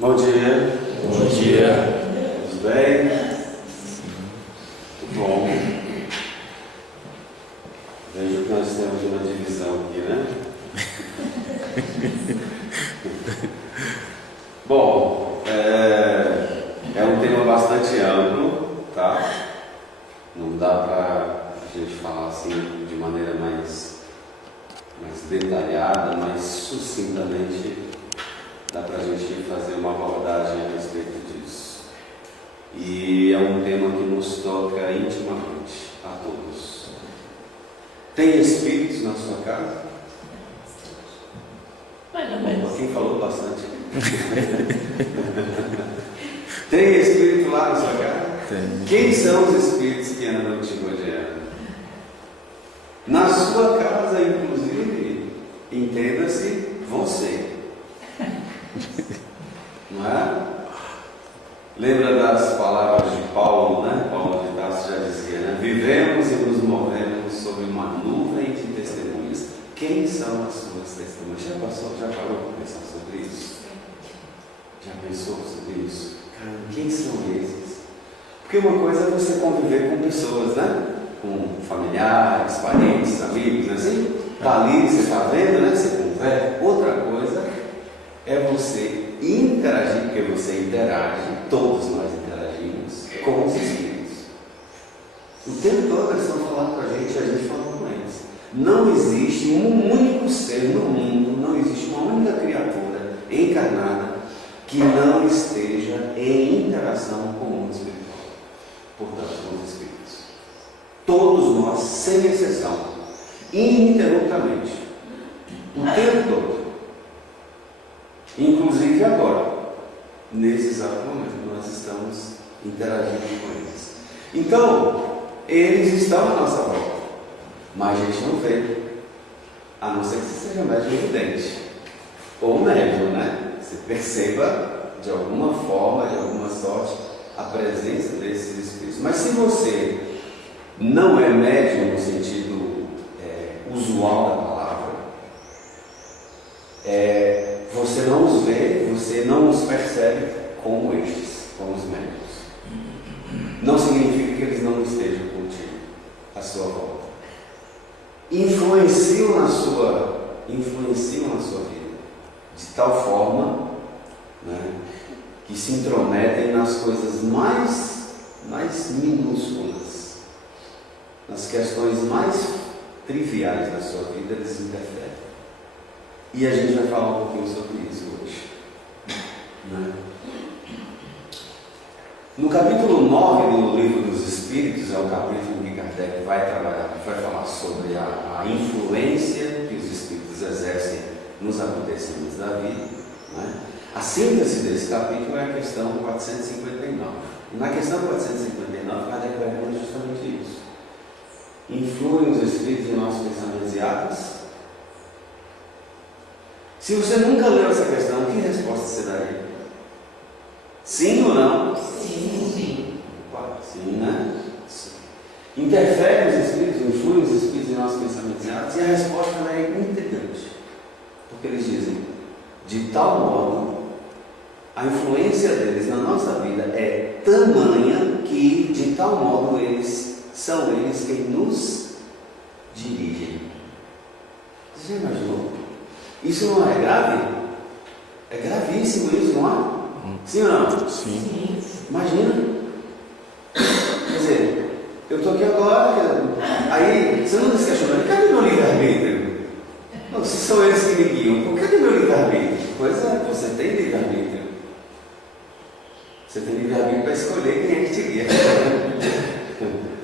Bom dia. Bom dia. Tudo bem? Muito bom. Vejo que nós temos uma divisão aqui, né? Bom, é um tema bastante amplo, tá? Não dá para a gente falar assim de maneira mais detalhada, mais sucintamente. Dá para a gente fazer uma abordagem a respeito disso. E é um tema que nos toca intimamente a todos. Tem espíritos na sua casa? Mais ou menos. Quem falou bastante? Tem espírito lá na sua casa? Tem. Quem são os espíritos que andam te rodeando? Na sua casa, inclusive, entenda-se você. Não é? Lembra das palavras de Paulo, né? Paulo de Tarso já dizia, né? Vivemos e nos movemos sob uma nuvem de testemunhas. Quem são as suas testemunhas? Já parou para pensar sobre isso? Já pensou sobre isso? Cara, quem são esses? Porque uma coisa é você conviver com pessoas, né? Com familiares, parentes, amigos, né? Assim, tá ali, você está vendo, né? Você conversa. Outra coisa é você interagir, porque você interage, todos nós interagimos com os espíritos. O tempo todo eles estão falando com a gente e a gente falando com eles. Não existe um único ser no mundo, não existe uma única criatura encarnada que não esteja em interação com o mundo espiritual. Portanto, com os espíritos. Todos nós, sem exceção, ininterruptamente, o tempo todo. Inclusive agora, nesse exato momento, nós estamos interagindo com eles. Então, eles estão à nossa volta, mas a gente não vê, a não ser que você seja médium evidente, ou médium, né? Você perceba, de alguma forma, de alguma sorte, a presença desses espíritos. Mas se você não é médium no sentido usual da palavra, você não os vê, você não os percebe como estes, como os médiuns. Não significa que eles não estejam contigo, à sua volta. Influenciam na sua vida, de tal forma, né, que se intrometem nas coisas mais minúsculas, nas questões mais triviais da sua vida, eles interferem. E a gente vai falar um pouquinho sobre isso hoje. Né? No capítulo 9 do Livro dos Espíritos, é o capítulo que Kardec vai falar sobre a influência que os Espíritos exercem nos acontecimentos da vida. Né? A síntese desse capítulo é a questão 459. E na questão 459, Kardec vai falar justamente isso. Influem os Espíritos em nossos pensamentos e atos? Se você nunca leu essa questão, que resposta você daria? Sim ou não? Sim, sim. Opa, sim, né? Sim. Interferem os espíritos, influem os espíritos em nossos pensamentos e atos? E a resposta é intrigante. Porque eles dizem, de tal modo, a influência deles na nossa vida é tamanha que, de tal modo, são eles quem nos dirigem. Você já imaginou? Isso não é grave? É gravíssimo isso, não é? Sim ou não? Sim. Imagina. Quer dizer, eu estou aqui agora, aí você não se questiona, cadê meu livre-arbítrio? Não, se são eles que me guiam, cadê meu livre-arbítrio? Pois é, você tem livre-arbítrio. Você tem livre-arbítrio para escolher quem é que te guia.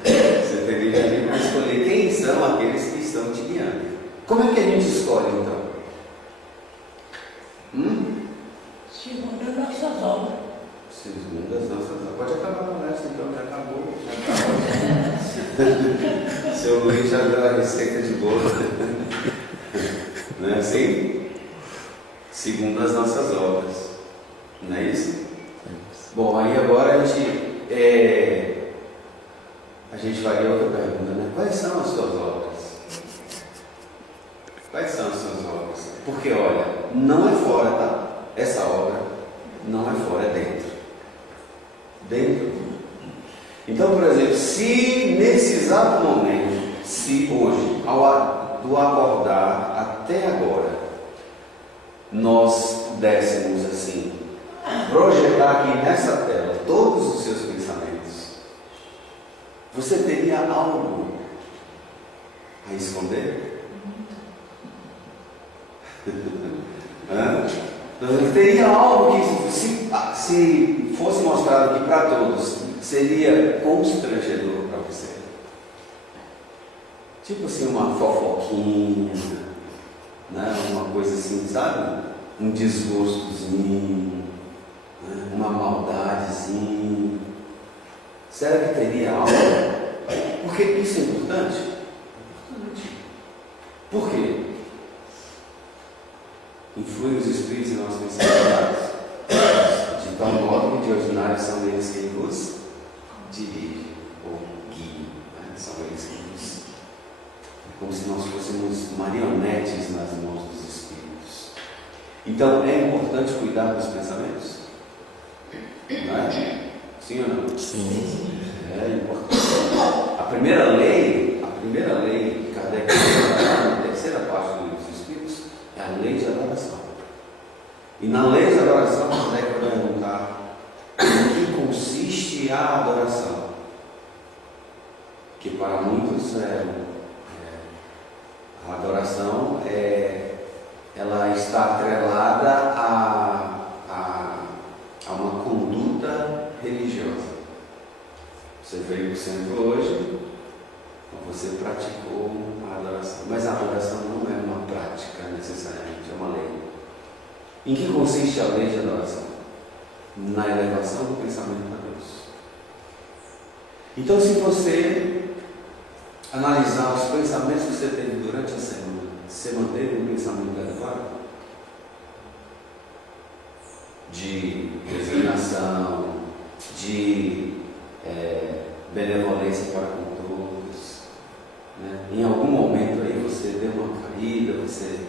Você tem livre-arbítrio para escolher quem são aqueles que estão te guiando. Como é que a gente escolhe então? Segundo as nossas obras. Segundo as nossas obras. Pode acabar a conversa, então já acabou. Seu Luiz já deu a receita de bolo. Não é assim? Segundo as nossas obras. Não é isso? Bom, aí agora a gente faria outra pergunta, né? Quais são as suas obras? Quais são as suas obras? Porque, olha, não é fora, tá? Essa obra não é fora, é dentro. Dentro. Então, por exemplo, se nesse exato momento, se hoje, do acordar até agora, nós pudéssemos assim, projetar aqui nessa tela todos os seus pensamentos, você teria algo a esconder? Teria algo que, se fosse mostrado aqui para todos, seria constrangedor para você. Tipo assim, uma fofoquinha, né? Uma coisa assim, sabe? Um desgostozinho, né? Uma maldadezinha. Será que teria algo? Porque isso é importante? Importante. Por quê? Influem os espíritos em nossos pensamentos, de tal modo que de ordinário são eles quem nos dirigem ou guiam, né? São eles quem nos. É como se nós fôssemos marionetes nas mãos dos espíritos. Então é importante cuidar dos pensamentos? Não é? Sim ou não? Sim. É importante. A primeira lei que Kardec tem na terceira parte do Livro dos Espíritos é a lei de adoração. E na lei de adoração, Kardec vai perguntar em que consiste a adoração. Que para muitos a adoração ela está atrelada a uma conduta religiosa. Você veio para o centro hoje, você praticou a adoração. Mas a adoração não é uma prática necessariamente, é uma lei. Em que consiste a lei de adoração? Na elevação do pensamento a Deus. Então, se você analisar os pensamentos que você teve durante a semana, você manteve um pensamento elevado? De resignação, de benevolência para com todos, né? Em algum momento aí você deu uma caída, você,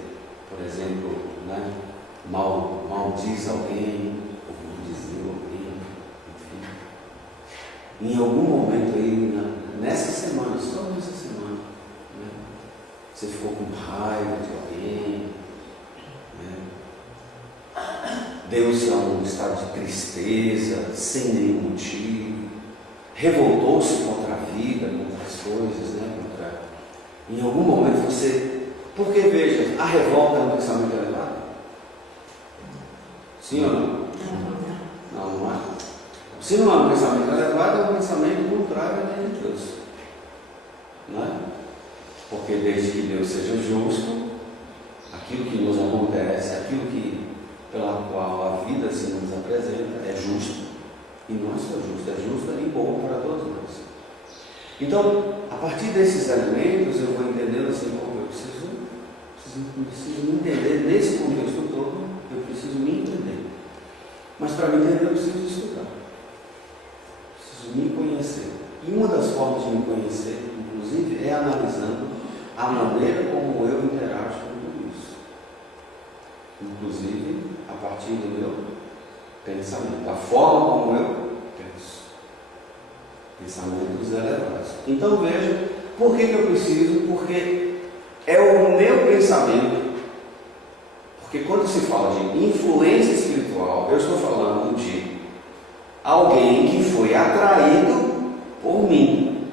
por exemplo, né, maldiz alguém, ou maldiziu alguém, enfim. Em algum momento aí, nessa semana, só nessa semana, né, você ficou com raiva de alguém, né? Deu-se a um estado de tristeza, sem nenhum motivo, revoltou-se contra a vida, contra as coisas, né? Em algum momento você. Porque veja, a revolta é um pensamento elevado? Sim ou não? Não, não é. Se não é um pensamento elevado, é um pensamento contrário à lei de Deus. Não é? Porque desde que Deus seja justo, aquilo que nos acontece, aquilo pela qual a vida se nos apresenta, é justo. E não é só justo, é justo e bom para todos nós. Então, a partir desses elementos, eu vou entendendo assim, como eu preciso me entender nesse contexto todo, eu preciso me entender. Mas para me entender, eu preciso estudar. Preciso me conhecer. E uma das formas de me conhecer, inclusive, é analisando a maneira como eu interajo com tudo isso. Inclusive, a partir do meu pensamento, a forma como eu penso. Pensamentos elevados. Então veja, por que eu preciso? Porque é o meu pensamento. Porque quando se fala de influência espiritual, eu estou falando de alguém que foi atraído por mim.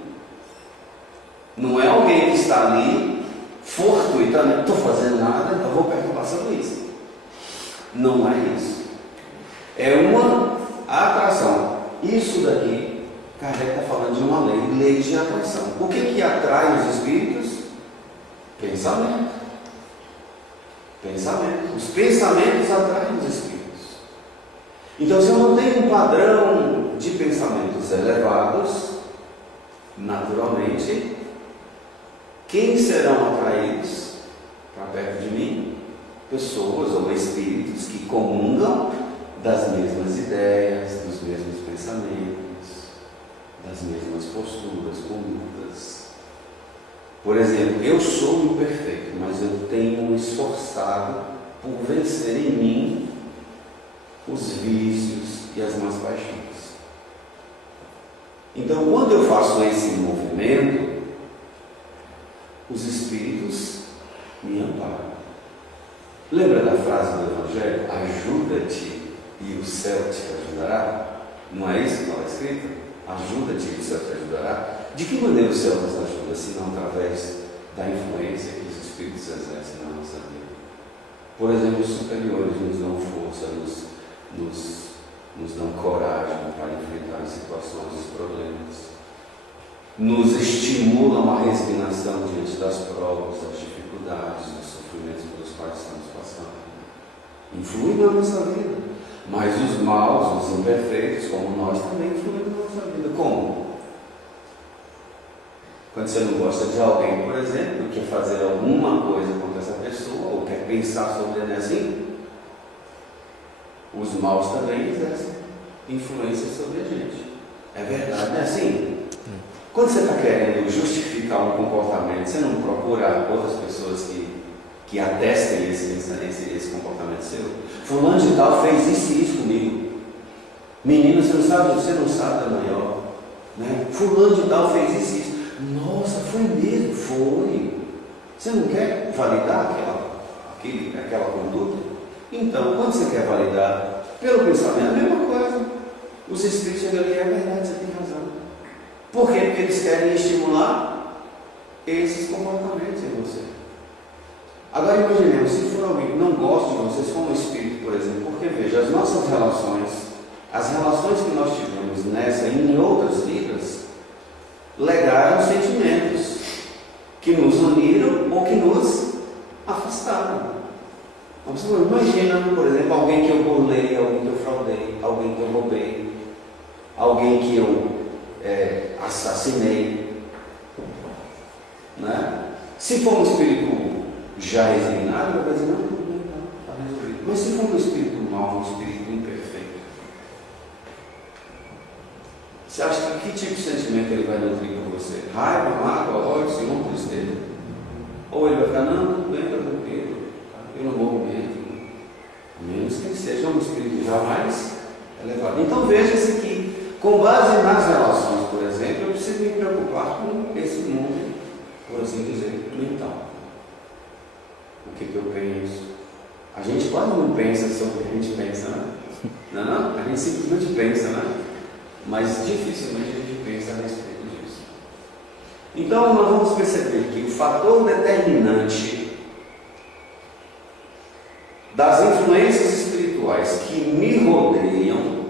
Não é alguém que está ali fortuitamente, não estou fazendo nada, então vou perturbar sobre isso. Não é isso. É uma atração. Isso daqui, Kardec está falando de uma lei de atração. O que atrai os espíritos? Pensamento. Pensamento. Os pensamentos atraem os espíritos. Então, se eu não tenho um padrão de pensamentos elevados, naturalmente, quem serão atraídos para perto de mim? Pessoas ou espíritos que comungam das mesmas ideias, dos mesmos pensamentos, das mesmas posturas, condutas. Por exemplo, eu sou imperfeito, mas eu tenho me esforçado por vencer em mim os vícios e as más paixões. Então, quando eu faço esse movimento, os espíritos me amparam. Lembra da frase do Evangelho? Ajuda-te e o céu te ajudará? Não é isso que está escrito? Ajuda-te e o céu te ajudará. De que maneira o céu nos ajuda, se não através da influência que os espíritos exercem na nossa vida? Por exemplo, os superiores nos dão força, nos dão coragem para enfrentar as situações, os problemas, nos estimulam a resignação diante das provas, das dificuldades, dos sofrimentos pelos quais estamos passando. Influem na nossa vida, mas os maus, os imperfeitos, como nós, também influem na nossa vida. Como? Quando você não gosta de alguém, por exemplo, quer fazer alguma coisa contra essa pessoa, ou quer pensar sobre ele assim, os maus também exercem influência sobre a gente. É verdade, não é assim? Quando você está querendo justificar um comportamento, você não procura outras pessoas que atestem esse comportamento seu? Fulano de tal fez isso e isso comigo. Menino, você não sabe da maior. Né? Fulano de tal fez isso e isso. Nossa, foi mesmo? Foi. Você não quer validar aquela conduta? Então, quando você quer validar pelo pensamento, a mesma coisa. Os espíritos chegam ali, é verdade, você tem razão. Por quê? Porque eles querem estimular esses comportamentos em você. Agora imaginemos, se for alguém que não gosta de você, se for um espírito, por exemplo, porque veja, as nossas relações, as relações que nós tivemos nessa e em outras vidas, legaram sentimentos que nos uniram ou que nos afastaram. Imagina, por exemplo, alguém que eu burlei, alguém que eu fraudei, alguém que eu roubei, alguém que eu assassinei. Né? Se for um espírito já resignado, ele vai dizer, não, está resolvido. Mas se for um espírito mau, um espírito imperfeito, você acha que tipo de sentimento ele vai nutrir por você? Raiva, mágoa, ódio, ciúme, tristeza? Ou ele vai ficar, não, tudo bem, tranquilo, eu não morro mesmo. A menos que ele seja um espírito jamais elevado. Então veja-se que, com base nas relações, por exemplo, eu preciso me preocupar com esse mundo, por assim dizer, mental. O que eu penso? A gente quase não pensa sobre o que a gente pensa, né? Não? A gente simplesmente pensa, né? Mas dificilmente a gente pensa a respeito disso. Então nós vamos perceber que o fator determinante das influências espirituais que me rodeiam,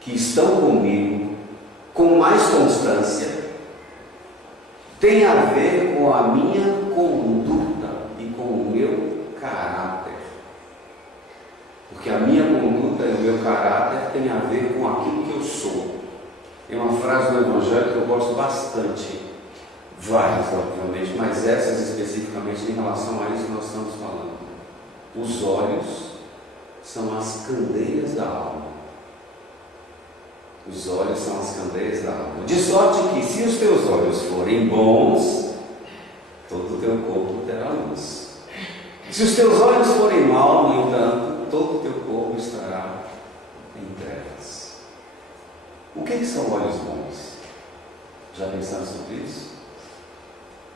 que estão comigo com mais constância, tem a ver com a minha conduta e com o meu caráter. Porque a minha conduta e o meu caráter tem a ver com aquilo que eu sou. Tem uma frase do Evangelho que eu gosto bastante, várias, obviamente, mas essas especificamente em relação a isso que nós estamos falando. Os olhos são as candeias da alma. Os olhos são as candeias da alma. De sorte que, se os teus olhos forem bons, todo o teu corpo terá luz. Se os teus olhos forem maus, no entanto, todo o teu corpo estará em trevas. O que são olhos bons? Já pensaram sobre isso?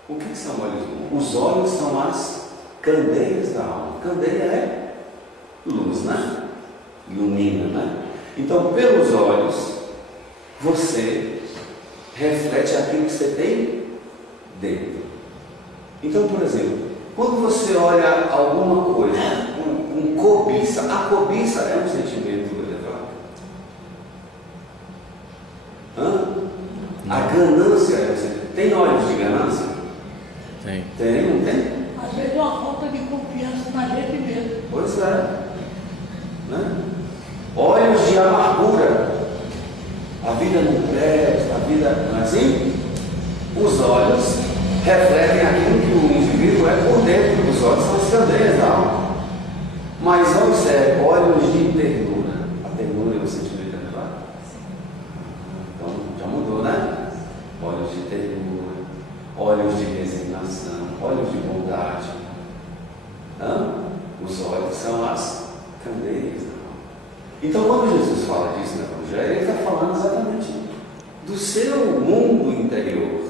O que são olhos bons? Os olhos são as candeias da alma. Candeia é luz, né? Ilumina, né? Então, pelos olhos, você reflete aquilo que você tem dentro. Então, por exemplo, quando você olha alguma coisa com cobiça, a cobiça é um sentimento elevado. A ganância é um sentimento. Tem olhos de ganância? Tem. Tem, não tem? Às vezes é uma falta de confiança na gente mesmo. Pois é. Né? Olhos de amargura. A vida não presta, a vida não é assim? Os olhos refletem aquilo que o indivíduo é por dentro. Os olhos são as candeias da alma. Mas observe, olhos de ternura. A ternura é o sentimento elevado? Então já mudou, né? Olhos de ternura, olhos de resignação, olhos de bondade. Os olhos são as candeias da alma. quando Jesus fala disso no Evangelho, ele está falando exatamente do seu mundo interior,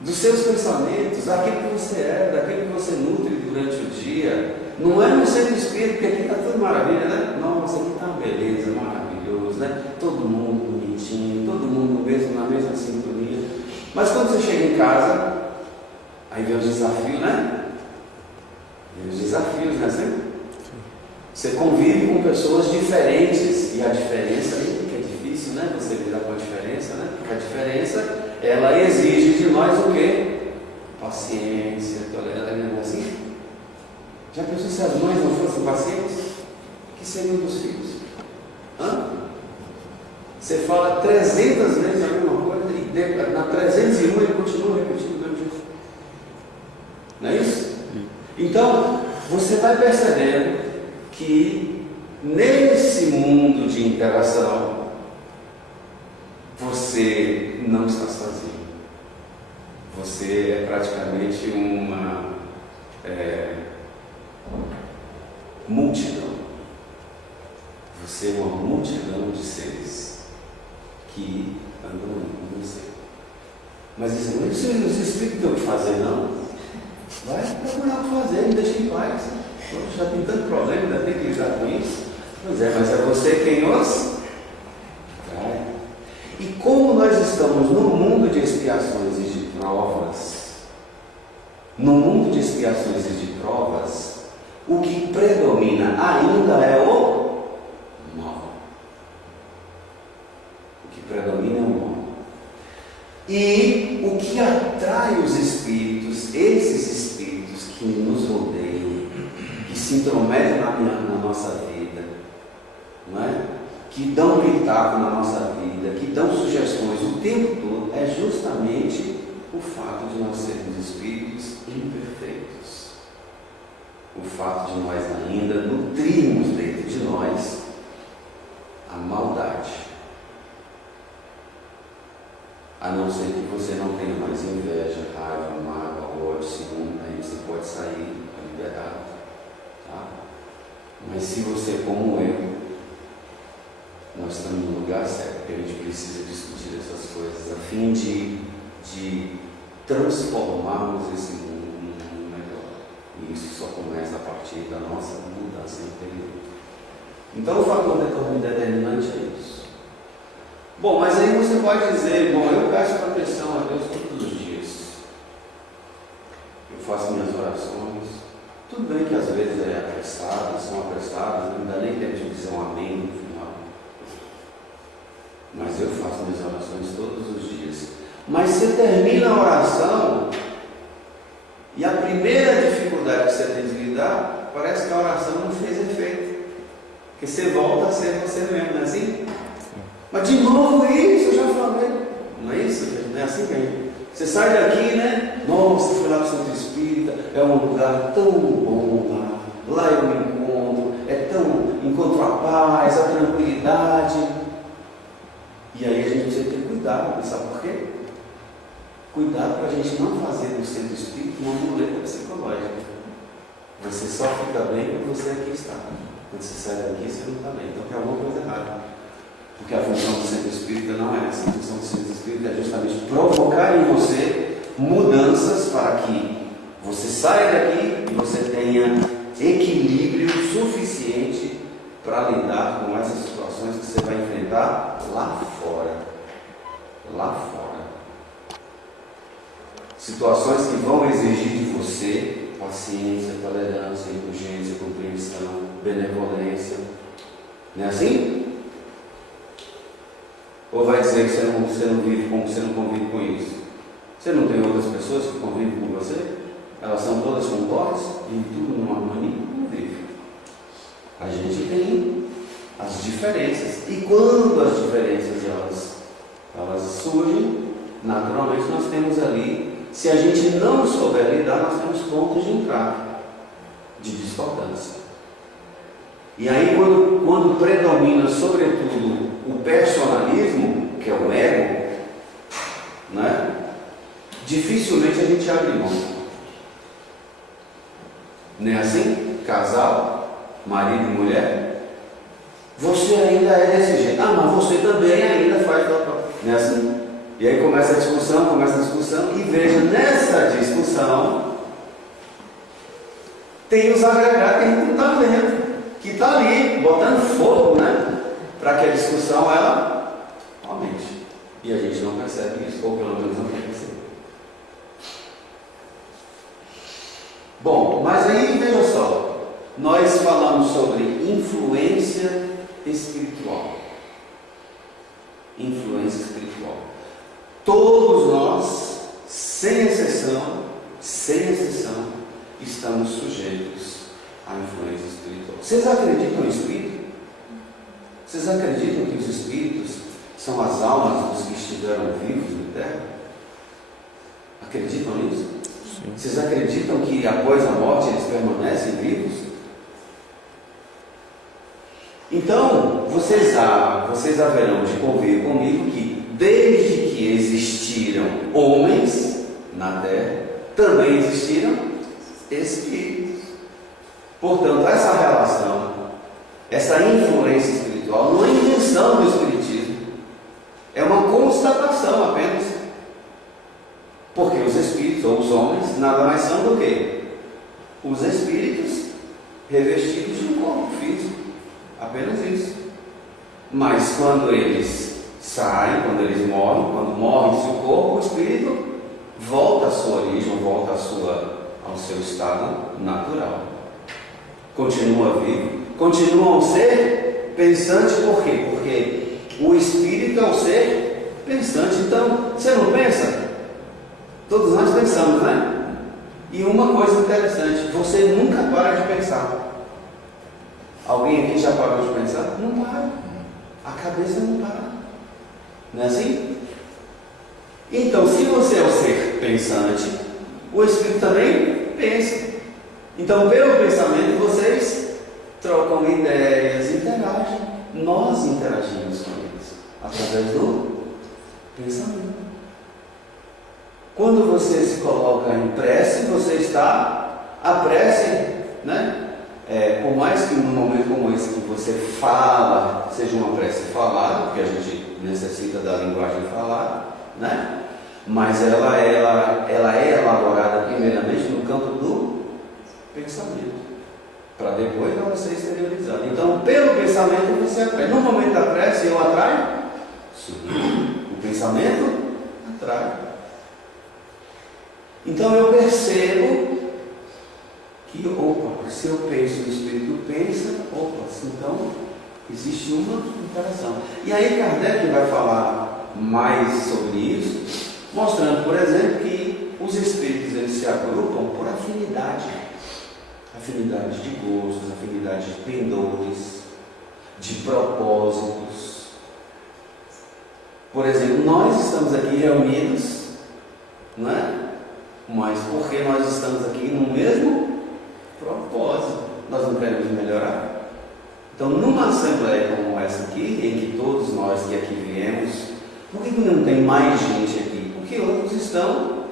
dos seus pensamentos, daquilo que você é, daquilo que você nutre durante o dia. Não é no centro espírita, porque aqui está tudo maravilha, né? Nossa, aqui está uma beleza, maravilhoso, né? Todo mundo bonitinho, todo mundo mesmo na mesma sintonia. Mas quando você chega em casa, aí vem os desafios, né? Vem os desafios, né? Você convive com pessoas diferentes, e a diferença aí, que é difícil, né? Você lidar com a diferença, né? Porque a diferença, ela exige de nós o quê? Paciência, tolerância, assim. Já pensou se as mães não fossem pacientes? O que seriam dos filhos? Hã? Você fala 300 vezes a mesma coisa e na 301 ele continua repetindo o mesmo jeito. Não é isso? Então, você vai percebendo que nesse mundo de interação você não está sozinho. Você é praticamente uma multidão. Você é uma multidão de seres que andam com você. Mas isso não explica o que fazer, não. Vai procurar o que fazer, me deixa em paz. Já tem tanto problema, ainda tem que lidar com isso. Pois é, mas é você quem os trai. E como nós estamos no mundo de expiações e de provas, o que predomina ainda é o mal. O que predomina é o mal. E o que atrai os espíritos, esses espíritos que nos rodeiam, que se intrometem na nossa vida, não é? Que dão pitaco na nossa vida, que dão sugestões o tempo todo, é justamente o fato de nós sermos espíritos imperfeitos. O fato de nós ainda nutrirmos dentro de nós a maldade. A não ser que você não tenha mais inveja, raiva, mágoa, ódio, ciúme, aí você pode sair liberado. Tá? Mas se você, como eu, nós estamos no lugar certo, porque a gente precisa discutir essas coisas a fim de transformarmos esse mundo num mundo melhor. E isso só começa a partir da nossa mudança interior. Então o fator determinante é isso. Bom, mas aí você pode dizer, bom, eu peço proteção a Deus todos os dias. Eu faço minhas orações. Tudo bem que às vezes são apressadas, não dá nem tempo de dizer um amém no final. Mas eu faço minhas orações todos os dias. Mas você termina a oração e a primeira dificuldade que você tem de lidar, parece que a oração não fez efeito. Porque você volta a ser você mesmo, não é assim? Mas de novo isso, eu já falei. Não é isso? Não é assim que a gente... Você sai daqui, né? Nossa, fui lá para o Centro Espírita, é um lugar tão bom lá eu me encontro, encontro a paz, a tranquilidade. E aí a gente precisa ter cuidado, sabe por quê? Cuidado para a gente não fazer do Centro Espírita uma muleta psicológica. Você só fica bem quando você aqui está. Quando você sai daqui, você não está bem. Então tem alguma coisa errada. Porque a função do Centro Espírita não é essa. A função do Centro Espírita é justamente provocar em você mudanças para que você saia daqui e você tenha equilíbrio suficiente para lidar com essas situações que você vai enfrentar lá fora. Lá fora. Situações que vão exigir de você paciência, tolerância, indulgência, compreensão, benevolência. Não é assim? Ou vai dizer que você não vive como você não convive com isso? Você não tem outras pessoas que convivem com você? Elas são todas concordes e tudo numa harmonia? Não vive. A gente tem as diferenças. E quando as diferenças elas surgem, naturalmente nós temos ali, se a gente não souber lidar, nós temos pontos de entrada, de discordância. E aí quando predomina sobretudo o personalismo, que é o ego, né? Dificilmente a gente abre mão. Não é assim? Casal, marido e mulher, Você ainda é desse jeito. Ah, mas você também ainda faz. Não é assim? E aí começa a discussão, e veja, nessa discussão, tem os agregados que a gente não está vendo, que está ali, botando fogo, né? Para que a discussão, ela aumente. E a gente não percebe isso, ou pelo menos não quer perceber. Bom, mas aí, veja só, nós falamos sobre influência espiritual. Influência espiritual. Todos nós, sem exceção, estamos sujeitos à influência espiritual. Vocês acreditam em espírito? Vocês acreditam que os espíritos são as almas dos que estiveram vivos na Terra? Acreditam nisso? Sim. Vocês acreditam que após a morte eles permanecem vivos? Então, vocês haverão de convir comigo que desde que existiram homens na Terra, também existiram espíritos. Portanto, essa relação, essa influência espiritual não é invenção do Espiritismo, é uma constatação apenas. Porque os espíritos, ou os homens, nada mais são do que os espíritos revestidos de um corpo físico. Apenas isso. Mas quando eles saem, quando eles morrem, quando morre seu corpo, o espírito volta à sua origem, volta ao seu estado natural. Continua vivo, continua um ser pensante. Por quê? Porque o espírito é um ser pensante. Então, você não pensa? Todos nós pensamos, né? E uma coisa interessante, você nunca para de pensar. Alguém aqui já parou de pensar? Não para. A cabeça não para. Não é assim? Então, se você é um ser pensante, o espírito também pensa. Então, pelo pensamento, vocês trocam ideias, interagem. Nós interagimos com eles através do pensamento. Quando você se coloca em prece, você está a prece, né? Por mais que num momento como esse que você fala, seja uma prece falada, porque a gente necessita da linguagem falada, né? Mas ela é elaborada primeiramente no campo do pensamento, para depois ela ser exteriorizada. Então, pelo pensamento você atrai. No momento da prece, eu atraio? Sim. O pensamento atrai. Então eu percebo que, se eu penso, o espírito pensa, então existe uma interação. E aí Kardec vai falar mais sobre isso, mostrando, por exemplo, que os espíritos eles se agrupam por afinidade. Afinidade de gostos, afinidade de pendores, de propósitos. Por exemplo, nós estamos aqui reunidos, não é? Mas porque nós estamos aqui no mesmo propósito, nós não queremos melhorar. Então, numa assembleia como essa aqui, em que todos nós que aqui viemos, por que não tem mais gente aqui? Porque outros estão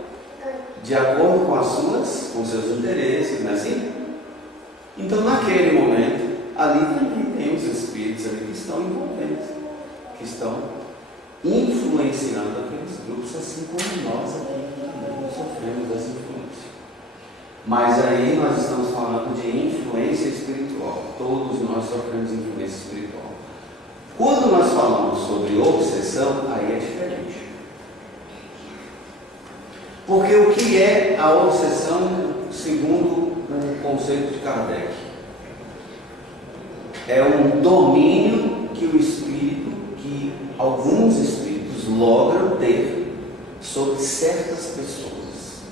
de acordo com seus interesses, não é assim? Então, naquele momento, ali também tem os espíritos ali que estão envolventes, que estão influenciando aqueles grupos, assim como nós aqui também sofremos essa influência. Mas aí nós estamos falando de influência espiritual. Todos nós sofremos influência espiritual. Quando nós falamos sobre obsessão, aí é diferente. Porque o que é a obsessão, segundo o conceito de Kardec? É um domínio que que alguns espíritos logram ter sobre certas pessoas.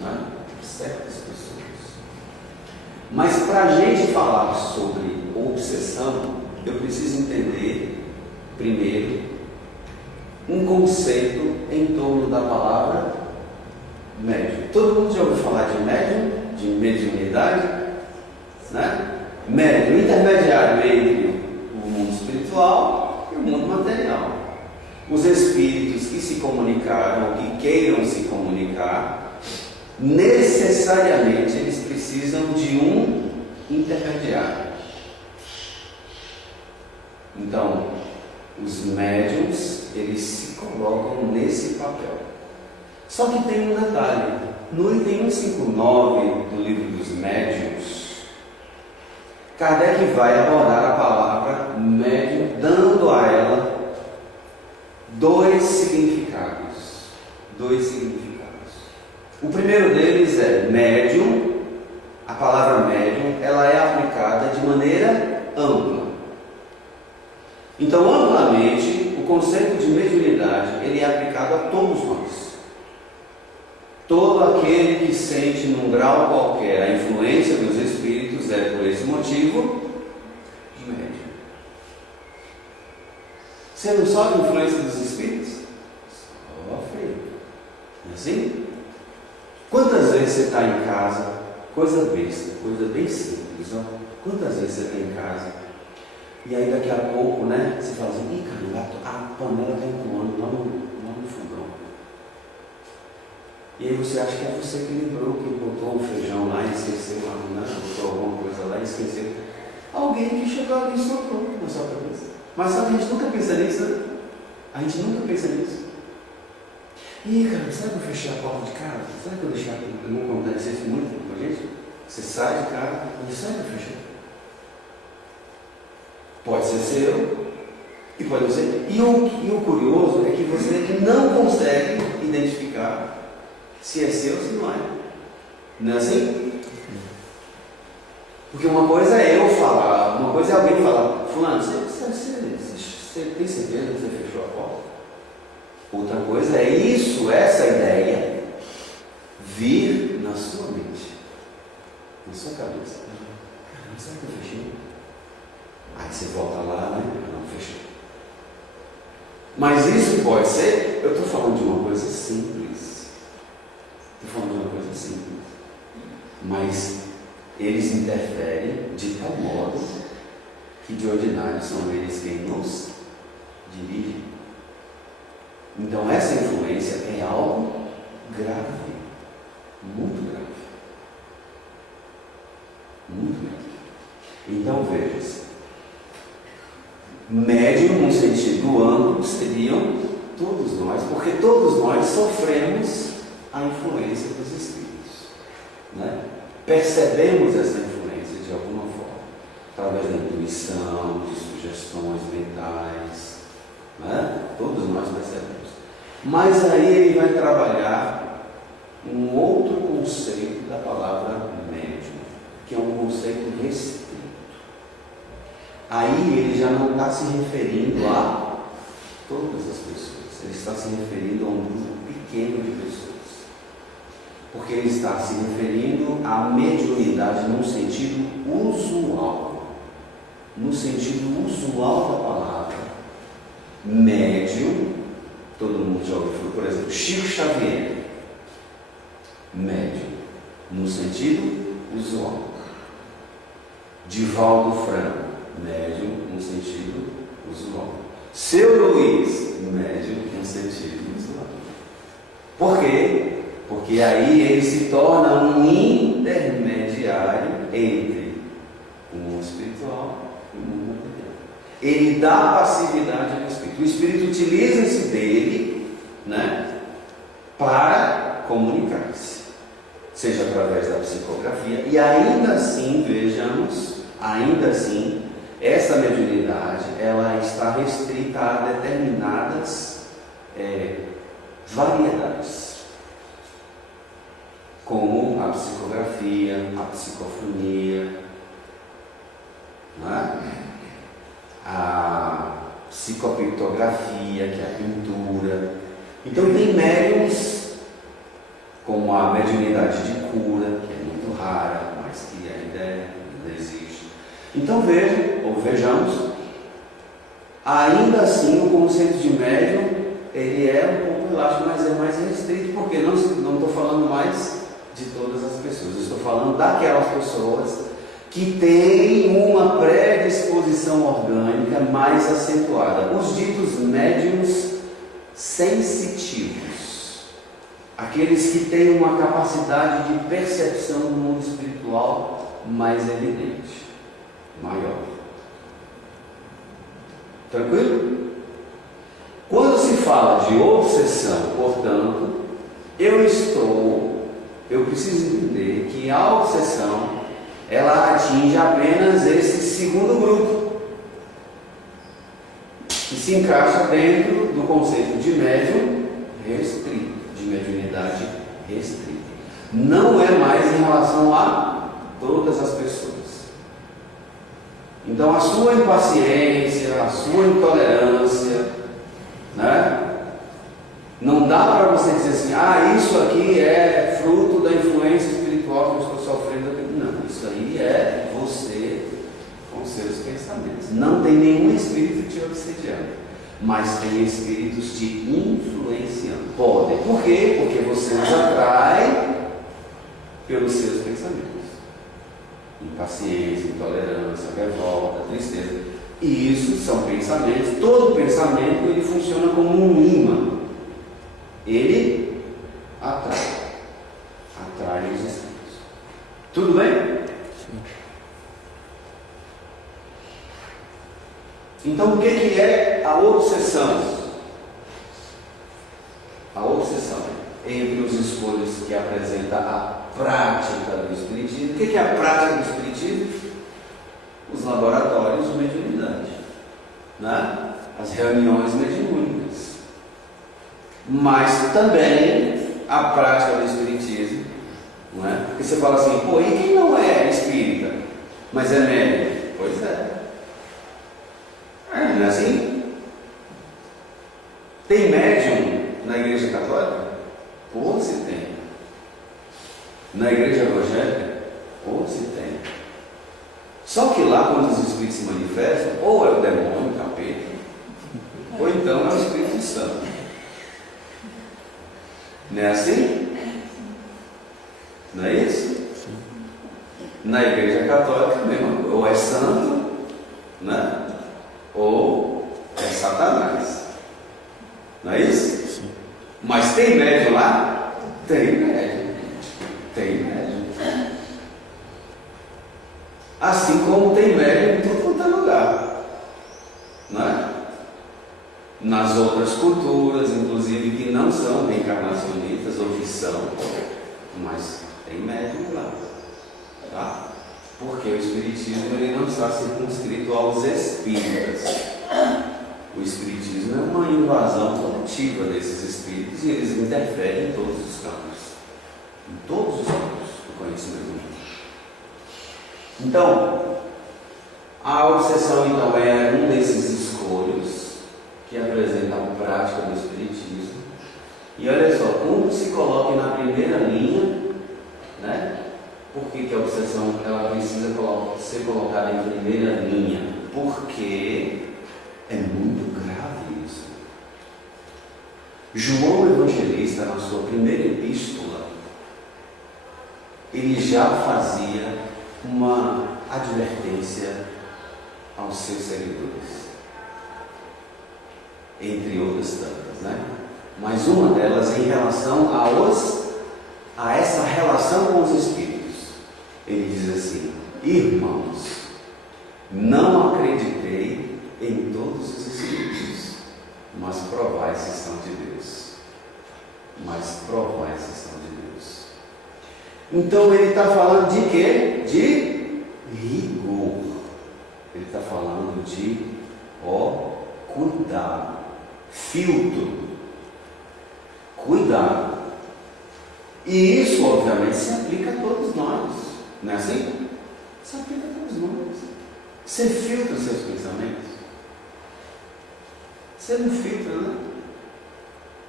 Né? Certas pessoas. Mas para a gente falar sobre obsessão, eu preciso entender, primeiro, um conceito em torno da palavra médium. Todo mundo já ouviu falar de médium, de mediunidade, né? Médium, intermediário entre o mundo espiritual e o mundo material. Os espíritos que se comunicaram, que queiram se comunicar, necessariamente eles precisam de um intermediário. Então, os médiums, eles se colocam nesse papel. Só que tem um detalhe. No item 159 do livro dos médiuns, Kardec vai abordar a palavra médium, dando a ela dois significados. O primeiro deles é médium. A palavra médium, ela é aplicada de maneira ampla. Então, amplamente, o conceito de mediunidade, ele é aplicado a todos nós. Todo aquele que sente num grau qualquer a influência dos espíritos é, por esse motivo, médium. Você não sofre a influência dos espíritos? Sofre. Não é assim? Quantas vezes você está em casa, coisa besta, coisa bem simples, ó. Quantas vezes você está em casa, e aí daqui a pouco, né, você fala assim, ih, cara, a panela está entoando lá no fogão. E aí você acha que é você que lembrou, que botou o feijão lá e esqueceu, né? Botou alguma coisa lá e esqueceu. Alguém que chegou ali e soprou na sua cabeça. Mas sabe, a gente nunca pensa nisso, né? A gente nunca pensa nisso. Ih, cara, será que eu fechei a porta de casa? Será que eu deixei? Não acontece isso muito com a gente? Você sai de casa e será que eu fechei? Pode ser seu e pode não ser. E o curioso é que você não consegue identificar se é seu ou se não é. Não é assim? Porque uma coisa é eu falar, uma coisa é alguém falar, fulano, você tem certeza que você fechou a porta? Outra coisa é isso, essa ideia, vir na sua mente, na sua cabeça. Caramba, será que eu fechei? Aí você volta lá, né? Não, fechou. Mas isso pode ser, eu estou falando de uma coisa simples. Estou falando de uma coisa simples. Mas eles interferem de tal modo que de ordinário são eles quem nos dirigem. Então essa influência é algo grave, muito grave. Muito grave. Então veja-se, médium num sentido amplo seriam todos nós, porque todos nós sofremos a influência dos espíritos, né? Percebemos essa influência de alguma forma, através da intuição, de sugestões mentais, né? Todos nós percebemos. Mas aí ele vai trabalhar um outro conceito da palavra médium, que é um conceito restrito. Aí ele já não está se referindo a todas as pessoas, ele está se referindo a um grupo pequeno de pessoas. Porque ele está se referindo à mediunidade num sentido usual. No sentido usual da palavra. Médium, todo mundo já ouviu, por exemplo, Chico Xavier. Médium, no sentido usual. Divaldo Franco, médium, no sentido usual. Seu Luiz, médium, no sentido usual. Por quê? Porque aí ele se torna um intermediário entre o mundo espiritual e o mundo material. Ele dá passividade ao espírito. O espírito utiliza-se dele, né, para comunicar-se, seja através da psicografia. E ainda assim, vejamos, ainda assim, essa mediunidade ela está restrita a determinadas variedades, como a psicografia, a psicofonia, né? A psicopictografia, que é a pintura. Então tem médiums como a mediunidade de cura, que é muito rara, mas que ainda existe. Então vejamos, ainda assim o conceito de médium ele é um pouco elástico, mas é mais restrito, porque não estou falando mais de todas as pessoas, eu estou falando daquelas pessoas que têm uma predisposição orgânica mais acentuada, os ditos médiums sensitivos, aqueles que têm uma capacidade de percepção do mundo espiritual mais evidente, maior. Tranquilo? Quando se fala de obsessão, portanto, eu preciso entender que a obsessão, ela atinge apenas esse segundo grupo, que se encaixa dentro do conceito de médium restrito, de mediunidade restrita. Não é mais em relação a todas as pessoas. Então a sua impaciência, a sua intolerância, né? Não dá para você dizer assim, isso aqui é fruto da influência espiritual que eu estou sofrendo aqui. Não, isso aí é você com os seus pensamentos. Não tem nenhum espírito te obsediando, mas tem espíritos te influenciando. Podem. Por quê? Porque você os atrai pelos seus pensamentos. Impaciência, intolerância, revolta, tristeza. E isso são pensamentos. Todo pensamento ele funciona como um imã. Ele atrai os espíritos. Tudo bem? Sim. Então o que é a obsessão? A obsessão entre os escolhos que apresenta a prática do Espiritismo. O que é a prática do Espiritismo? Os laboratórios de mediunidade, né? As reuniões mediúnicas. Mas também a prática do Espiritismo, não é? Porque você fala assim, e quem não é espírita, mas é médium? Pois é. Não é assim? Tem médium na Igreja Católica? Se tem. Na Igreja Evangélica? Se tem. Só que lá, quando os espíritos se manifestam, ou é o demônio, o capeta, ou então é o Espírito Santo. Não é assim? Não é isso? Sim. Na Igreja Católica mesmo, ou é santo, né? Ou é Satanás. Não é isso? Sim. Mas tem médium lá? Tem médium. Tem médium. Assim como tem médium em tudo quanto é lugar. Não é? Nas outras culturas, inclusive, que não são reencarnacionistas ou que são, mas tem médium lá. Tá? Porque o Espiritismo ele não está circunscrito aos espíritas. O Espiritismo é uma invasão coletiva desses espíritos e eles interferem em todos os campos. Em todos os campos do conhecimento. Então, a obsessão então é um desses escolhos que apresenta a prática do Espiritismo. E olha só, como se coloca na primeira linha, né? Por que a obsessão ela precisa ser colocada em primeira linha? Porque é muito grave isso. João Evangelista, na sua primeira epístola, ele já fazia uma advertência aos seus seguidores. Entre outras tantas, né? Mas uma delas em relação a essa relação com os espíritos. Ele diz assim: irmãos, não acreditei em todos os espíritos, mas provai se são de Deus. Mas provai se são de Deus. Então ele está falando de quê? De rigor. Ele está falando de cuidado, filtro, cuidado. E isso obviamente se aplica a todos nós, não é assim? Se aplica a todos nós. Você filtra os seus pensamentos? Você não filtra, né?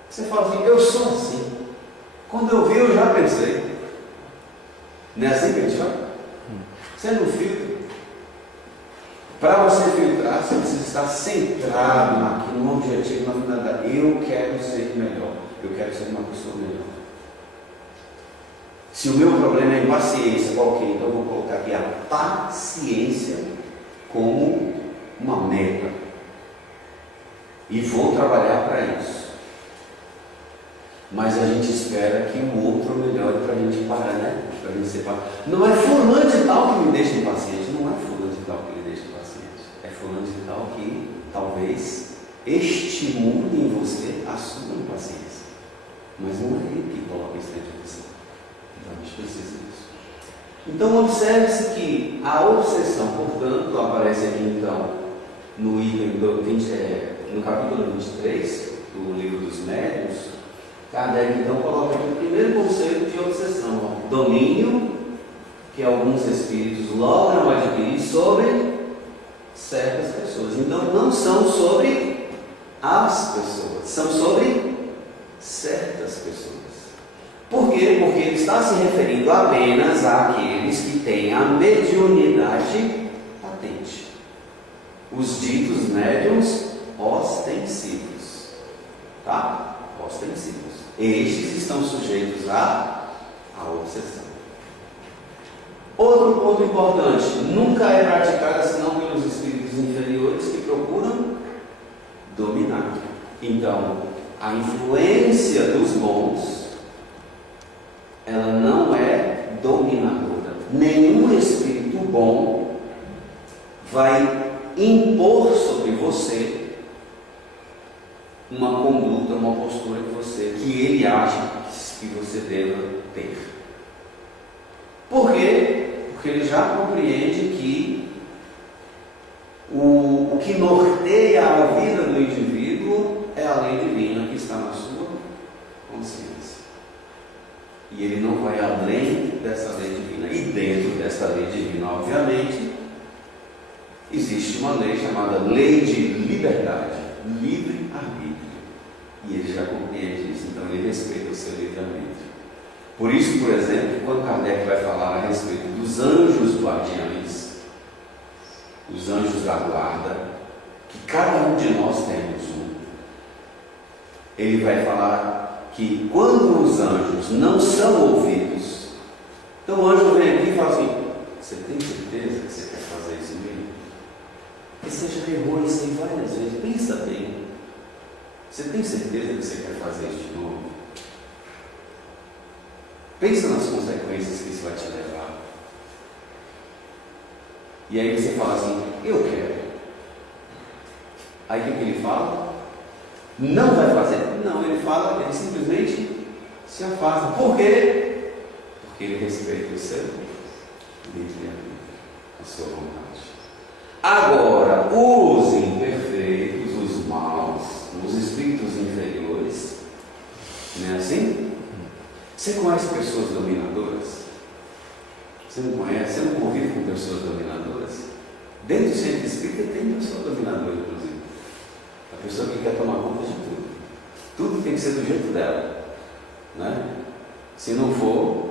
Você fala assim, eu sou assim. Quando eu vi, eu já pensei. Não é assim que a gente fala? Você não filtra. Para você filtrar, você precisa estar centrado naquilo, no objetivo, na finalidade. Eu quero ser melhor. Eu quero ser uma pessoa melhor. Se o meu problema é impaciência, ok, então eu vou colocar aqui a paciência como uma meta. E vou trabalhar para isso. Mas a gente espera que o outro melhore para a gente parar, né? Para a gente separar. Não é fulano de tal que me deixa impaciente. Não é fulano de tal que me deixa impaciente. é fulano de tal que talvez estimule em você a sua impaciência. Mas não é ele que coloca isso dentro de você. Então a gente precisa disso. Então observe-se que a obsessão, portanto, aparece aqui então no item no capítulo 23 do livro dos Médiuns. Kardec então coloca aqui o primeiro conceito de obsessão: domínio que alguns espíritos logram adquirir sobre certas pessoas. Então não são sobre as pessoas, são sobre certas pessoas. Por quê? Porque ele está se referindo apenas àqueles que têm a mediunidade patente, os ditos médiuns ostensivos, tá? Ostensivos. Estes estão sujeitos à obsessão. Outro ponto importante: nunca é praticada senão pelos espíritos inferiores que procuram dominar. Então, a influência dos bons, ela não é dominadora. Nenhum espírito bom vai impor sobre você uma conduta, uma postura que ele acha que você deva ter. Por quê? Porque ele já compreende que o que norteia a vida do indivíduo é a lei divina que está na sua consciência. E ele não vai além dessa lei divina. E dentro dessa lei divina, obviamente, existe uma lei chamada lei de liberdade, livre-arbítrio. E ele já compreende isso, então ele respeita o seu livre-arbítrio. Por isso, por exemplo, quando Kardec vai falar a respeito dos anjos guardiães, os anjos da guarda, que cada um de nós temos um, ele vai falar que quando os anjos não são ouvidos, então o anjo vem aqui e fala assim: você tem certeza que você quer fazer isso mesmo? E você já errou isso aí várias vezes, pensa bem. Você tem certeza que você quer fazer isso de novo? Pensa nas consequências que isso vai te levar. E aí você fala assim: eu quero. Aí o que ele fala? Não vai fazer? Não, ele fala, ele simplesmente se afasta. Por quê? Porque ele respeita o seu livre-arbítrio, a sua vontade. Agora, os imperfeitos, os maus, os espíritos inferiores, não é assim? Você conhece pessoas dominadoras? Você não conhece? Você não convive com pessoas dominadoras? Dentro do centro espírita tem pessoa dominadora, inclusive. A pessoa que quer tomar conta de tudo. Tudo tem que ser do jeito dela, né? Se não for,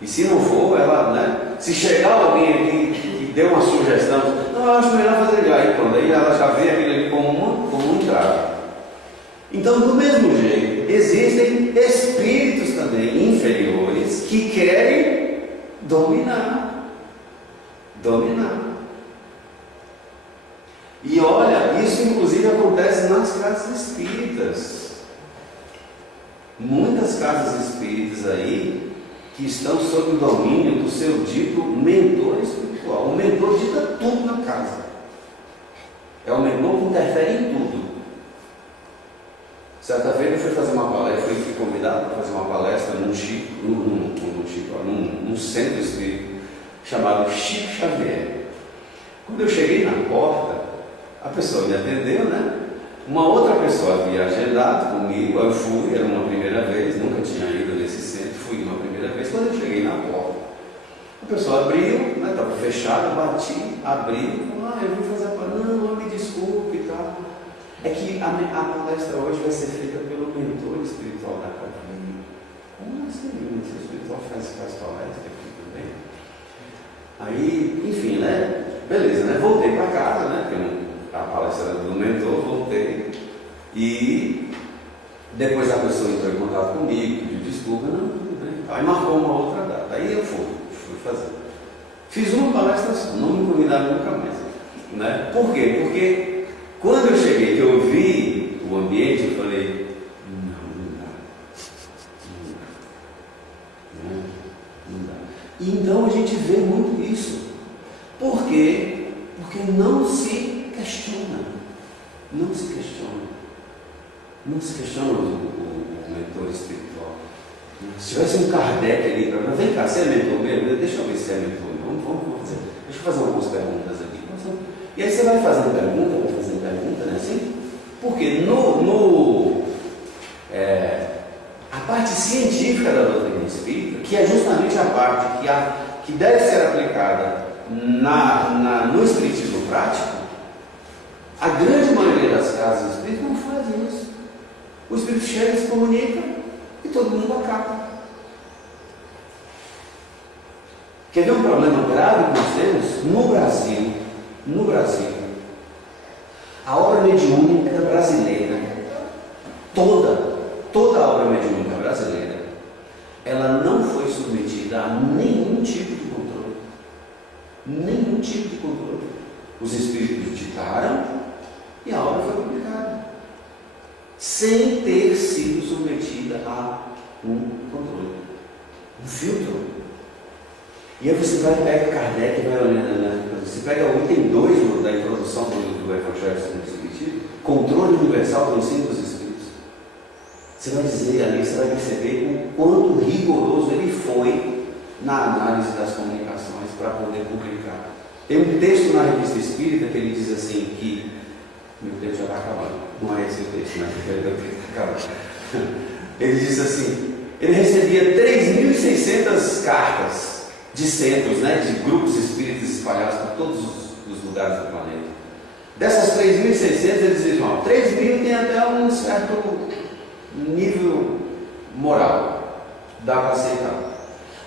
e se não for, ela, né? Se chegar alguém aqui que deu uma sugestão, não, eu acho melhor fazer aí, pronto, aí ela já vê aquilo ali como um entrave. Então, do mesmo jeito, existem espíritos também inferiores que querem dominar. E olha, isso inclusive acontece nas casas espíritas. Muitas casas espíritas aí que estão sob o domínio do seu dito mentor espiritual. O mentor dita tudo na casa. É o mentor que interfere em tudo. Certa vez eu fui fazer uma palestra, fui convidado para fazer uma palestra num centro espírita chamado Chico Xavier. Quando eu cheguei na porta, a pessoa me atendeu, né? Uma outra pessoa havia agendado comigo, eu fui, era uma primeira vez, nunca tinha ido nesse centro, fui uma primeira vez. Quando eu cheguei na porta, a pessoa abriu, né? Estava fechado, bati, abri, falou: eu vim fazer a palestra, não, me desculpe e tal. É que a palestra hoje vai ser feita pelo mentor espiritual da casa. Como assim? O mentor espiritual faz palestra aqui também? Aí, enfim, né? Beleza, né? Voltei para casa, né? Porque a palestra era do mentor, voltei. E depois a pessoa entrou em contato comigo, pediu desculpa, não, tudo bem. Aí marcou uma outra data. Aí eu fui fazer. Fiz uma palestra só, não me convidaram nunca mais. Né? Por quê? Porque quando eu cheguei, que eu vi o ambiente, eu falei: não dá. Não dá. E então a gente vê muito isso. Por quê? Porque não se questiona. Não se questiona. Não se questiona o mentor espiritual. Se tivesse um Kardec ali para mim, vem cá, você é mentor mesmo? Deixa eu ver se é mentor. Vamos fazer. Deixa eu fazer algumas perguntas aqui. E aí você vai fazendo pergunta, né? Assim? Porque a parte científica da doutrina espírita, que é justamente a parte que deve ser aplicada no espiritismo prático, a grande maioria das casas espíritas não faz isso. O espírito chega, se comunica e todo mundo acaba. Quer ver um problema grave que nós temos? No Brasil, a obra mediúnica brasileira, toda a obra mediúnica brasileira, ela não foi submetida a nenhum tipo de controle. Nenhum tipo de controle. Os espíritos ditaram e a obra foi publicada, sem ter sido submetida a um controle, um filtro. E aí você vai pegar Kardec e vai olhando, né? Você pega o item 2 da introdução do Evangelho segundo o Espiritismo, controle universal do ensino dos Espíritos. Você vai dizer ali, você vai perceber o quanto rigoroso ele foi na análise das comunicações para poder publicar. Tem um texto na Revista Espírita que ele diz assim que, meu tempo já está acabando, não é esse o texto, mas está acabando. Ele diz assim, ele recebia 3.600 cartas de centros, né, de grupos espíritas espalhados por todos os lugares do planeta. Dessas 3.600, eles dizem, 3.000 tem até um certo nível moral, dá para aceitar.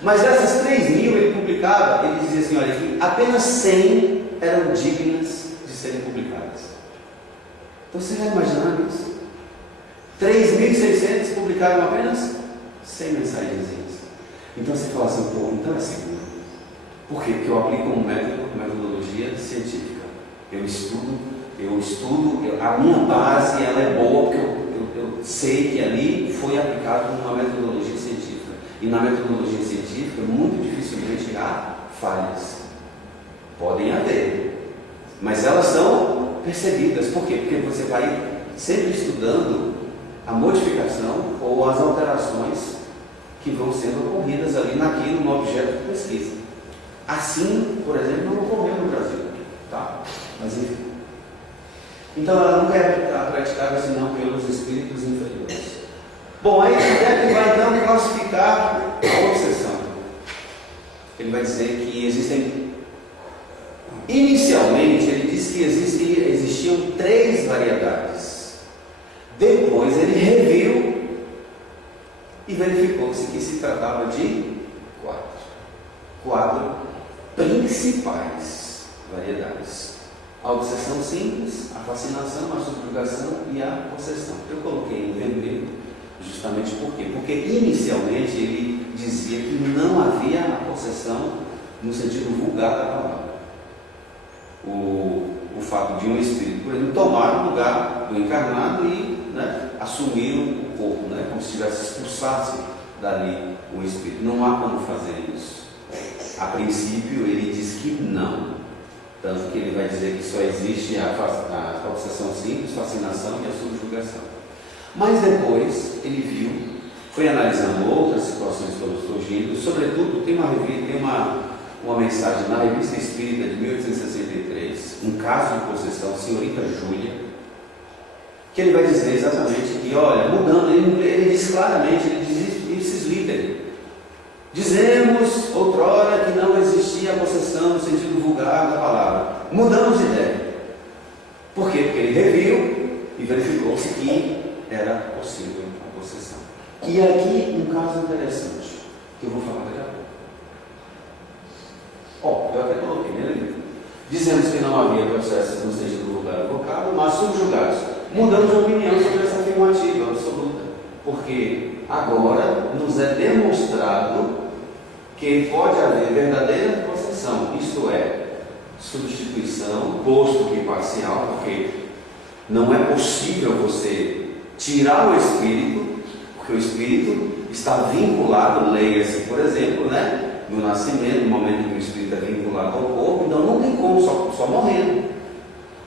Mas dessas 3.000 ele publicava, ele dizia assim, olha, que apenas 100 eram dignas de serem publicadas. Então você vai imaginar isso? 3.600 publicaram apenas 100 mensagenzinhas. Então você fala assim, pô, então é seguro. Por quê? Porque eu aplico metodologia científica. Eu estudo, a minha base ela é boa, porque eu sei que ali foi aplicado uma metodologia científica. E na metodologia científica, muito dificilmente há falhas. Podem haver, mas elas são percebidas. Por quê? Porque você vai sempre estudando a modificação ou as alterações que vão sendo ocorridas ali naquilo, no objeto de pesquisa. Assim, por exemplo, não ocorreu no Brasil, tá? Mas enfim. Então ela nunca é praticada senão pelos espíritos inferiores. Bom, aí ele vai então classificar a obsessão. Ele vai dizer que existem, inicialmente ele diz que existiam 3 variedades. Depois ele reviu e verificou-se que se tratava de 4 principais variedades: a obsessão simples, a fascinação, a subjugação e a possessão. Eu coloquei em vermelho justamente por quê? Porque inicialmente ele dizia que não havia a possessão no sentido vulgar da palavra. O fato de um espírito, por exemplo, tomar o lugar do encarnado e, né, assumir o corpo, né, como se tivesse expulsasse dali o espírito. Não há como fazer isso. A princípio ele diz que não, tanto que ele vai dizer que só existe a obsessão simples, fascinação e a subjugação. Mas depois ele viu, foi analisando outras situações que foram surgindo, sobretudo tem uma mensagem na Revista Espírita de 1863, um caso de possessão, senhorita Júlia, que ele vai dizer exatamente que, olha, mudando, ele diz claramente, ele diz ipsis literi. Dizemos outrora que não existia a possessão no sentido vulgar da palavra. Mudamos de ideia. Por quê? Porque ele reviu e verificou-se que era possível a possessão. E aqui um caso interessante, que eu vou falar daqui a pouco. Eu até coloquei nele livro. Dizemos que não havia processos no sentido vulgar evocado, mas subjugados. Mudamos de opinião sobre essa afirmativa absoluta, porque agora nos é demonstrado que pode haver verdadeira possessão, isto é, substituição, posto que parcial, porque não é possível você tirar o espírito, porque o espírito está vinculado, leia-se, por exemplo, né, no nascimento, no momento em que o espírito é vinculado ao corpo, então não tem como, só morrendo.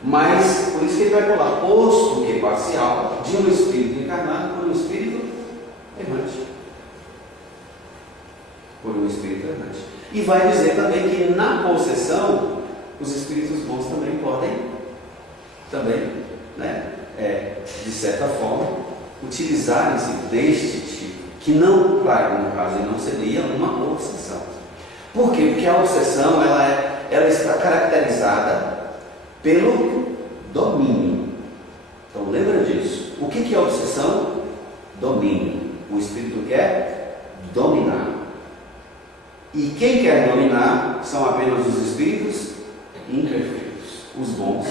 Mas, por isso que ele vai falar, posto que parcial, de um espírito encarnado por um espírito errante. Por um espírito errante. E vai dizer também que na possessão, os espíritos bons também podem, de certa forma, utilizarem-se deste tipo, que não, claro, no caso, não seria uma obsessão. Por quê? Porque a obsessão, ela está caracterizada pelo domínio. Então lembra disso. O que é obsessão? Domínio. O espírito quer dominar. E quem quer dominar são apenas os espíritos imperfeitos, os bons.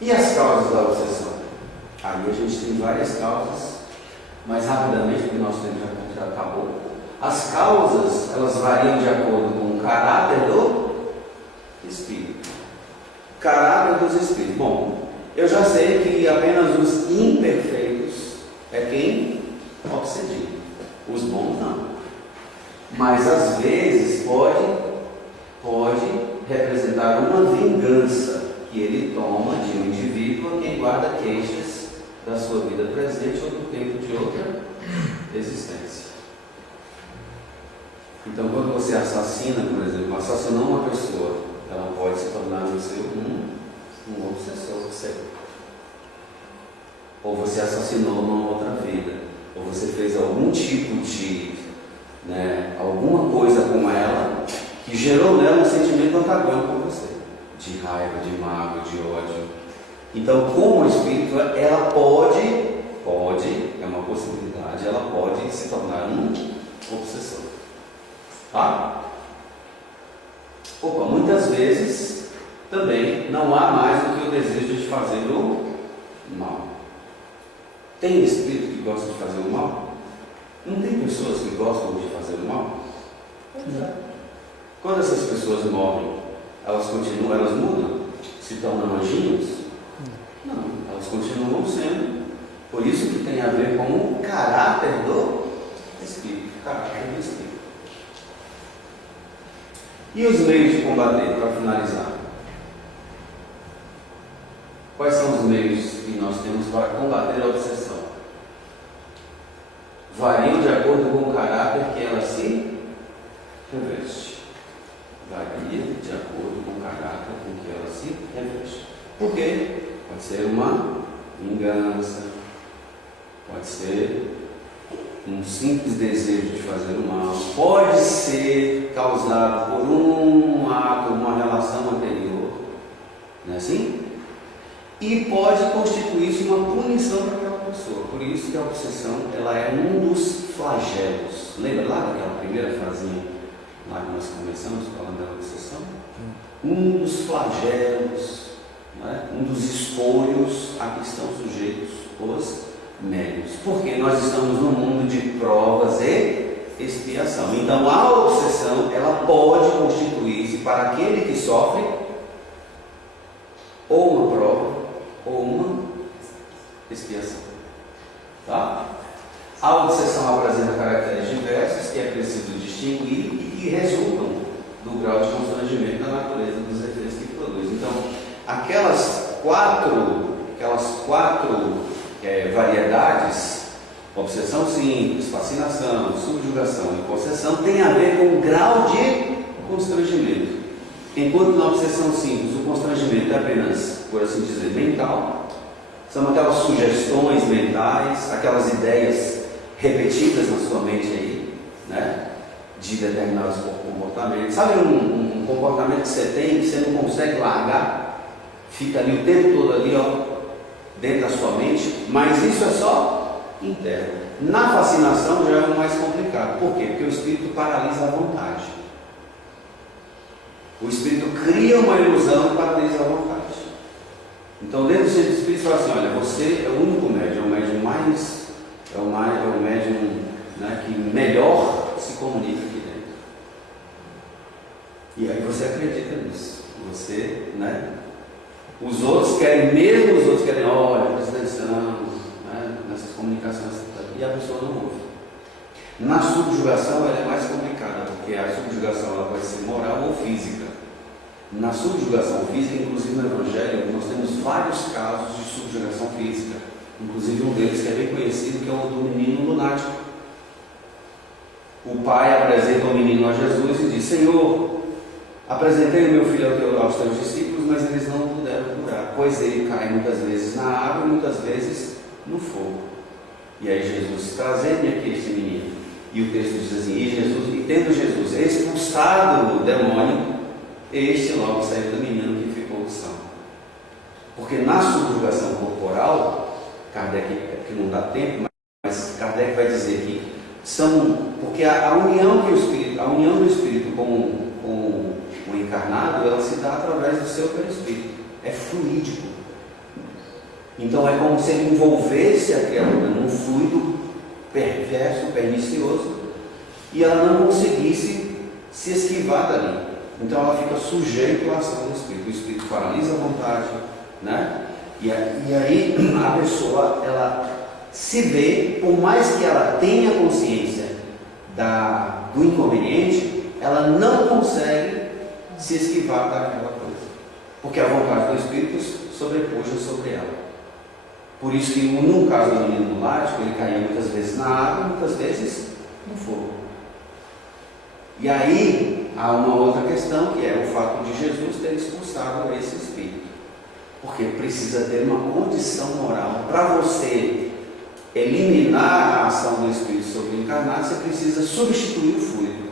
E as causas da obsessão? Aí a gente tem várias causas, mas rapidamente, porque o nosso tempo já acabou. As causas, elas variam de acordo com o caráter do espírito. Caráter dos espíritos. Bom, eu já sei que apenas os imperfeitos é quem obsedia. Os bons não. Mas às vezes pode representar uma vingança que ele toma de um indivíduo a quem guarda queixas da sua vida presente ou do tempo de outra existência. Então, quando você assassina, por exemplo, assassinou uma pessoa, ela pode se tornar no seu um obsessor seu. Ou você assassinou numa outra vida, ou você fez algum tipo de, alguma coisa com ela que gerou nela um sentimento antagônico com você, de raiva, de mágoa, de ódio. Então, como espírito, ela pode, é uma possibilidade, ela pode se tornar um obsessor. Tá? Muitas vezes também não há mais do que o desejo de fazer o mal. Tem espírito que gosta de fazer o mal? Não tem pessoas que gostam de fazer o mal? Exato. Quando essas pessoas morrem, elas continuam, elas mudam? Se tornam anjinhos? Não, elas continuam sendo. Por isso que tem a ver com o caráter do espírito. Caráter do espírito. E os meios de combater, para finalizar? Quais são os meios que nós temos para combater a obsessão? Variam de acordo com o caráter que ela se reveste. Varia de acordo com o caráter com que ela se reveste. Por quê? Pode ser uma vingança, pode ser um simples desejo de fazer o mal, pode ser causado por um ato, uma relação anterior, não é assim? E pode constituir-se uma punição para aquela pessoa. Por isso que a obsessão, ela é um dos flagelos. Lembra lá daquela primeira frasinha lá que nós começamos falando da obsessão? Um dos flagelos, um dos espólios a que estão sujeitos os médios. Porque nós estamos num mundo de provas e expiação. Então a obsessão, ela pode constituir-se para aquele que sofre ou uma prova ou uma expiação. Tá? A obsessão apresenta caracteres diversos que é preciso distinguir e que resultam do grau de constrangimento da natureza dos efeitos que produz. Então, aquelas quatro variedades, obsessão simples, fascinação, subjugação e possessão, tem a ver com o grau de constrangimento. Enquanto na obsessão simples o constrangimento é apenas, por assim dizer, mental, são aquelas sugestões mentais, aquelas ideias repetidas na sua mente aí, de determinados comportamentos. Sabe um comportamento que você tem, que você não consegue largar, fica ali o tempo todo ali, dentro da sua mente, mas isso é só interno. Na fascinação já é mais complicado. Por quê? Porque o espírito paralisa a vontade. O espírito cria uma ilusão e paralisa a vontade. Então, dentro do centro espírita, fala assim: olha, você é o único médium, é o médium mais, é o médium que melhor se comunica aqui dentro. E aí você acredita nisso. Você, os outros querem, olha, presta atenção, nessas comunicações, e a pessoa não ouve. Na subjugação ela é mais complicada, porque a subjugação ela pode ser moral ou física. Na subjugação física, inclusive no Evangelho, nós temos vários casos de subjugação física. Inclusive um deles que é bem conhecido, que é o do menino lunático. O pai apresenta o menino a Jesus e diz: Senhor, apresentei o meu filho aos teus discípulos, mas eles não puderam curar, pois ele cai muitas vezes na água e muitas vezes no fogo. E aí Jesus: trazei-me aqui este menino. E o texto diz assim: e tendo Jesus expulsado o demônio, este logo saiu do menino que ficou são. Porque na subjugação corporal, Kardec, que não dá tempo, mas Kardec vai dizer que porque a união do espírito com o encarnado, ela se dá através do seu perispírito, é fluídico. Então é como se ele envolvesse a criatura num fluido perverso, pernicioso, e ela não conseguisse se esquivar dali. Então ela fica sujeita à ação do espírito. O espírito paralisa a vontade, né? E aí a pessoa, ela se vê, por mais que ela tenha consciência do inconveniente, ela não consegue se esquivar daquela coisa, porque a vontade do espírito sobrepuja sobre ela. Por isso que no caso do menino lunático, ele caía muitas vezes na água, muitas vezes no fogo. E aí há uma outra questão, que é o fato de Jesus ter expulsado esse espírito, porque precisa ter uma condição moral. Para você eliminar a ação do espírito sobre o encarnado, você precisa substituir o fluido.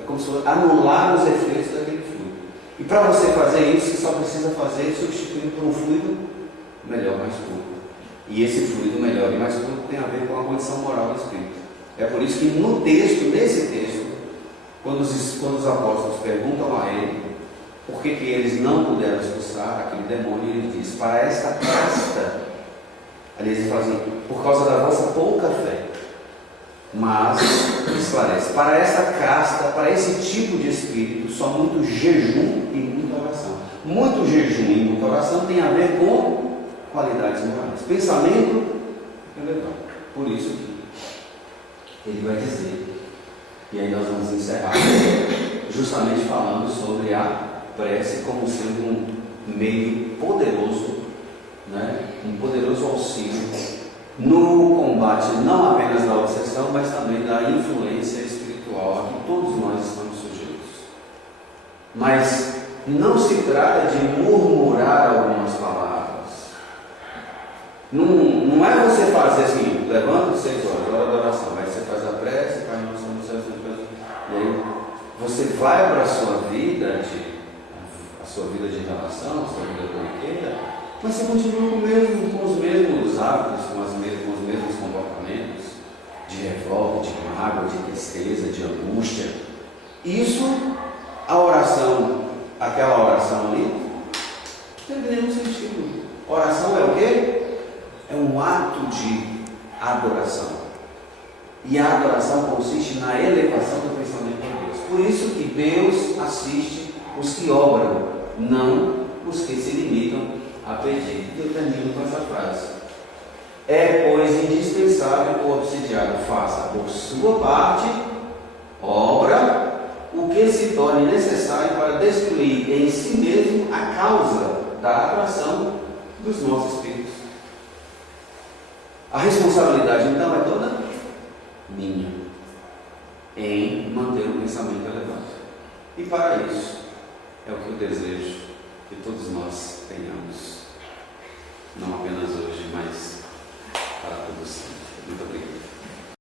É como se fosse anular os efeitos daquele fluido. E para você fazer isso, você só precisa fazer substituindo por um fluido melhor, mais puro. E esse fluido melhor e mais puro tem a ver com a condição moral do espírito. É por isso que nesse texto, quando os apóstolos perguntam a ele por que eles não puderam expulsar aquele demônio, ele diz: para esta casta, aliás, ele fala assim, por causa da vossa pouca fé. Mas, esclarece, para esta casta, para esse tipo de espírito, só muito jejum e muita oração. Muito jejum e muita oração tem a ver com qualidades morais. Pensamento elevado. Por isso que ele vai dizer, e aí nós vamos encerrar, justamente falando sobre a prece como sendo um meio poderoso, né? Um poderoso auxílio no combate não apenas da obsessão, mas também da influência espiritual a que todos nós estamos sujeitos. Mas não se trata de murmurar algumas palavras. Não é você fazer assim: levanta 6 horas, hora da oração, aí você faz a prece, Pai nosso no céu, e aí você vai para a sua vida de relação, a sua vida corriqueira, mas você continua com os mesmos hábitos, com os mesmos comportamentos de revolta, de mágoa, de tristeza, de angústia. Isso, a oração, aquela oração ali, não tem nenhum sentido. Oração é o quê? É um ato de adoração. E a adoração consiste na elevação do pensamento de Deus. Por isso que Deus assiste os que obram, não os que se limitam a pedir. Eu termino com essa frase: é, pois, indispensável que o obsidiado faça por sua parte, obra, o que se torne necessário para destruir em si mesmo a causa da atração dos nossos espíritos. A responsabilidade, então, é toda minha em manter o pensamento elevado. E para isso, é o que eu desejo que todos nós tenhamos.